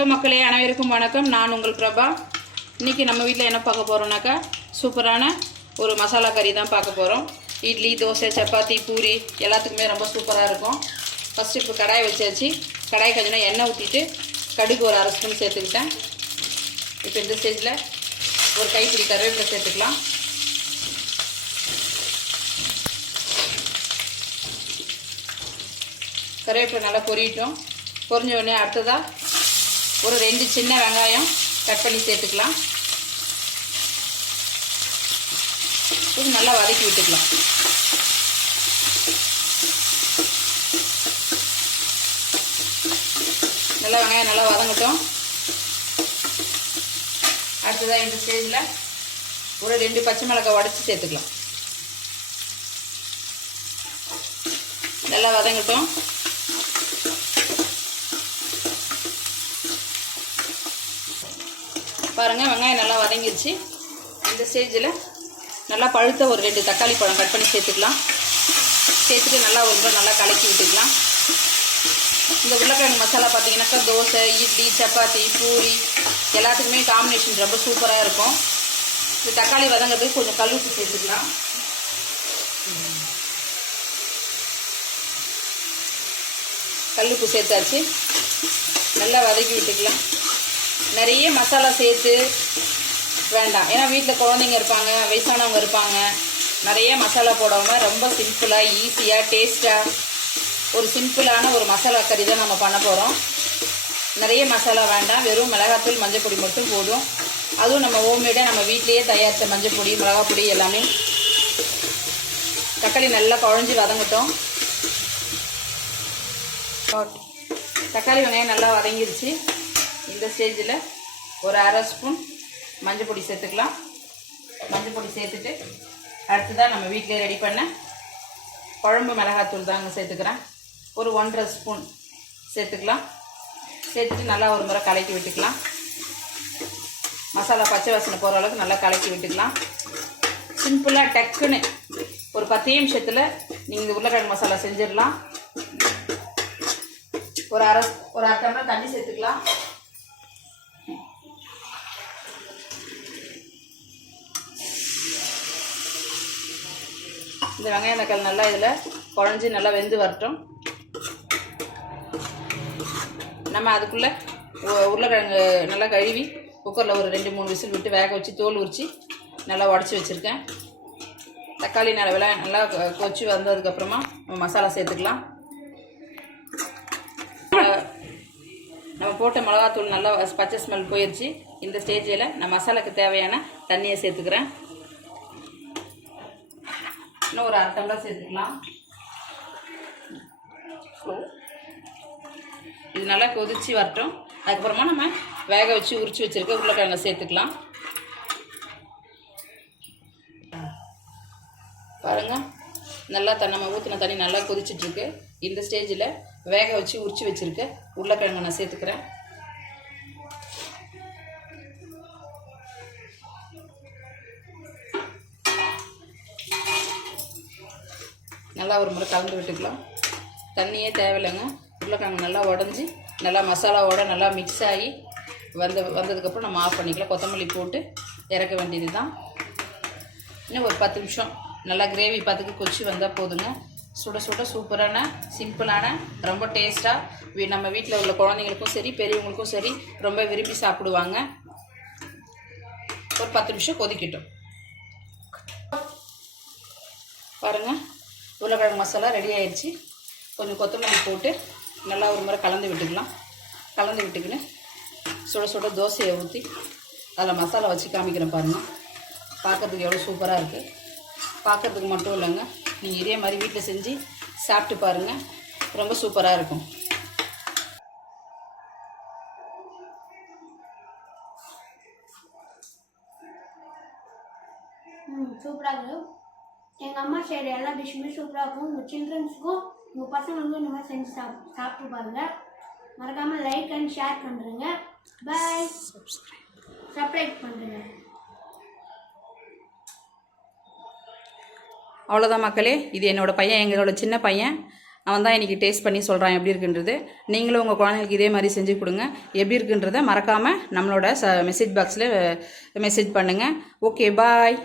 Hello மக்களே, அனைவருக்கும் வணக்கம். நான் உங்கள் பிரபா. இன்றைக்கி நம்ம வீட்டில் என்ன பார்க்க போகிறோம்னாக்கா சூப்பரான ஒரு மசாலா கறி தான் பார்க்க போகிறோம். இட்லி, தோசை, சப்பாத்தி, பூரி எல்லாத்துக்குமே ரொம்ப சூப்பராக இருக்கும். ஃபஸ்ட்டு இப்போ கடாயை வச்சாச்சு. கடாய் கொஞ்சம் எண்ணெய் ஊற்றிட்டு கடுகு ஒரு அரை ஸ்பூன் சேர்த்துக்கிட்டேன். இப்போ இந்த ஸ்டேஜில் ஒரு கைப்பிடி கருவேப்பிலை சேர்த்துக்கலாம். கருவேப்பிலை நல்லா பொரியட்டும். பொரிஞ்ச உடனே அடுத்ததாக ஒரு 2 சின்ன வெங்காயம் கட் பண்ணி சேர்த்துக்கலாம். இது நல்லா வதக்கி விட்டுக்கலாம். நல்லா வெங்காயம் நல்லா வதங்கட்டும். அடுத்ததாக இந்த ஸ்டேஜில் ஒரு 2 பச்சை மிளகாய் உடச்சி சேர்த்துக்கலாம். நல்லா வதங்கட்டும். பாருங்கள், வெங்காயம் நல்லா வதங்கிடுச்சு. இந்த ஸ்டேஜில் நல்லா பழுத்த ஒரு 2 தக்காளி பழம் கட் பண்ணி சேர்த்துக்கலாம். சேர்த்துட்டு நல்லா ஒரு முறை நல்லா கலக்கி விட்டுக்கலாம். இந்த உருளைக்கிழங்கு மசாலா பார்த்தீங்கன்னாக்கா தோசை, இட்லி, சப்பாத்தி, பூரி எல்லாத்துக்குமே காம்பினேஷன் ரொம்ப சூப்பராக இருக்கும். இந்த தக்காளி வதங்கிறதுக்கு கொஞ்சம் கல்லுப்பு சேர்த்துக்கலாம். கல்லுப்பு சேர்த்தாச்சு. நல்லா வதக்கி விட்டுக்கலாம். நிறைய மசாலா சேர்த்து வேண்டாம், ஏன்னா வீட்டில் குழந்தைங்க இருப்பாங்க, வயசானவங்க இருப்பாங்க. நிறைய மசாலா போடாமல் ரொம்ப சிம்பிளாக, ஈஸியாக, டேஸ்ட்டாக ஒரு சிம்பிளான ஒரு மசாலா கறி தான் நம்ம பண்ண போகிறோம். நிறைய மசாலா வேண்டாம், வெறும் மிளகாத்தூள், மஞ்சள் பொடி மட்டும் போதும். அதுவும் நம்ம ஹோம்மேடாக நம்ம வீட்லேயே தயாரித்த மஞ்சள் பொடி, மிளகா பொடி எல்லாமே. தக்காளி நல்லா குழஞ்சி வதங்கட்டும். தக்காளி வெங்காயம் நல்லா வதங்கிருச்சு. இந்த ஸ்டேஜில் ஒரு அரை ஸ்பூன் மஞ்சள் பொடி சேர்த்துக்கலாம். மஞ்சள் பொடி சேர்த்துட்டு அடுத்ததாக நம்ம வீட்டிலே ரெடி பண்ண குழம்பு மிளகாத்தூள் தாங்க சேர்த்துக்கிறேன். ஒரு 1.5 ஸ்பூன் சேர்த்துக்கலாம். சேர்த்துட்டு நல்லா ஒரு முறை கலக்கி விட்டுக்கலாம். மசாலா பச்சை வாசனை போகிற அளவுக்கு நல்லா கலக்கி விட்டுக்கலாம். சிம்பிளாக டக்குன்னு ஒரு 10 நிமிஷத்தில் நீங்கள் இந்த உருளைக்கிழங்கு மசாலா செஞ்சிடலாம். ஒரு அரை டம்ளர் தண்ணி சேர்த்துக்கலாம். இந்த வெங்காய தக்காளி நல்லா இதில் குழஞ்சி நல்லா வெந்து வரட்டும். நம்ம அதுக்குள்ளே உருளைக்கிழங்கு நல்லா கழுவி குக்கரில் ஒரு 2-3 விசில் விட்டு வேக வச்சு தோல் உரித்து நல்லா உடச்சி வச்சுருக்கேன். தக்காளி நல்லா கொச்சி வந்ததுக்கப்புறமா நம்ம மசாலா சேர்த்துக்கலாம். நம்ம போட்ட மிளகாத்தூள் நல்லா பச்சை ஸ்மெல் போயிடுச்சு. இந்த ஸ்டேஜில் நான் மசாலாவுக்கு தேவையான தண்ணியை சேர்த்துக்கிறேன். இன்னும் ஒரு அரை டம்ளர் சேர்த்துக்கலாம். இது நல்லா கொதிச்சு வரட்டும். அதுக்கப்புறமா நம்ம வேக வச்சு உரிச்சு வச்சுருக்க உருளைக்கிழங்கை சேர்த்துக்கலாம். பாருங்கள், நல்லா நம்ம ஊற்றின தண்ணி நல்லா கொதிச்சிட்ருக்கு. இந்த ஸ்டேஜில் வேக வச்சு உரிச்சு வச்சுருக்க உருளைக்கிழங்கு நான் சேர்த்துக்கிறேன். நல்லா ஒரு முறை கலந்து விட்டுக்கலாம். தண்ணியே தேவையில்லைங்க. உருளைக்கிழங்கு நல்லா உடஞ்சி நல்லா மசாலாவோட நல்லா மிக்ஸ் ஆகி வந்ததுக்கப்புறம் நம்ம ஆஃப் பண்ணிக்கலாம். கொத்தமல்லி போட்டு இறக்க வேண்டியது தான். இன்னும் ஒரு 10 நிமிஷம் நல்லா கிரேவி பார்த்துக்கு கொச்சி வந்தால் போதுங்க. சுட சுட சூப்பரான சிம்பிளான ரொம்ப டேஸ்ட்டாக நம்ம வீட்டில் உள்ள குழந்தைங்களுக்கும் சரி பெரியவங்களுக்கும் சரி ரொம்ப விரும்பி சாப்பிடுவாங்க. ஒரு 10 நிமிஷம் கொதிக்கட்டும். பாருங்கள், உருளைக்கிழங்கு மசாலா ரெடி ஆயிடுச்சு. கொஞ்சம் கொத்தமல்லி போட்டு நல்லா ஒரு முறை கலந்து விட்டுக்கலாம். கலந்து விட்டுக்கின்னு சுட சுட தோசையை ஊற்றி அதில் மசாலா வச்சு காமிக்கிறேன். பாருங்கள், பார்க்குறதுக்கு எவ்வளோ சூப்பராக இருக்குது. பார்க்குறதுக்கு மட்டும் இல்லைங்க, நீங்கள் இதே மாதிரி வீட்டில் செஞ்சு சாப்பிட்டு பாருங்கள், ரொம்ப சூப்பராக இருக்கும். சூப்பராக இருக்கும். எங்கள் அம்மா செய்கிற எல்லா டிஷ்ஷுமே சூப்பராக இருக்கும். உங்கள் சில்ட்ரன்ஸுக்கும் உங்கள் பசங்களுக்கும் இந்த மாதிரி செஞ்சு சாப்பிட்டு பாருங்கள். மறக்காமல் லைக் அண்ட் ஷேர் பண்ணுறேங்க. பாய். சப்ஸ்கிரைப் பண்ணுறேங்க. அவ்வளோதான் மக்களே. இது என்னோடய பையன், எங்களோட சின்ன பையன். அவன் தான் இன்றைக்கி டேஸ்ட் பண்ணி சொல்கிறான் எப்படி இருக்குன்றது. நீங்களும் உங்கள் குழந்தைங்களுக்கு இதே மாதிரி செஞ்சு கொடுங்க. எப்படி இருக்குன்றதை மறக்காமல் நம்மளோட மெசேஜ் பாக்ஸில் மெசேஜ் பண்ணுங்கள். ஓகே, பாய்.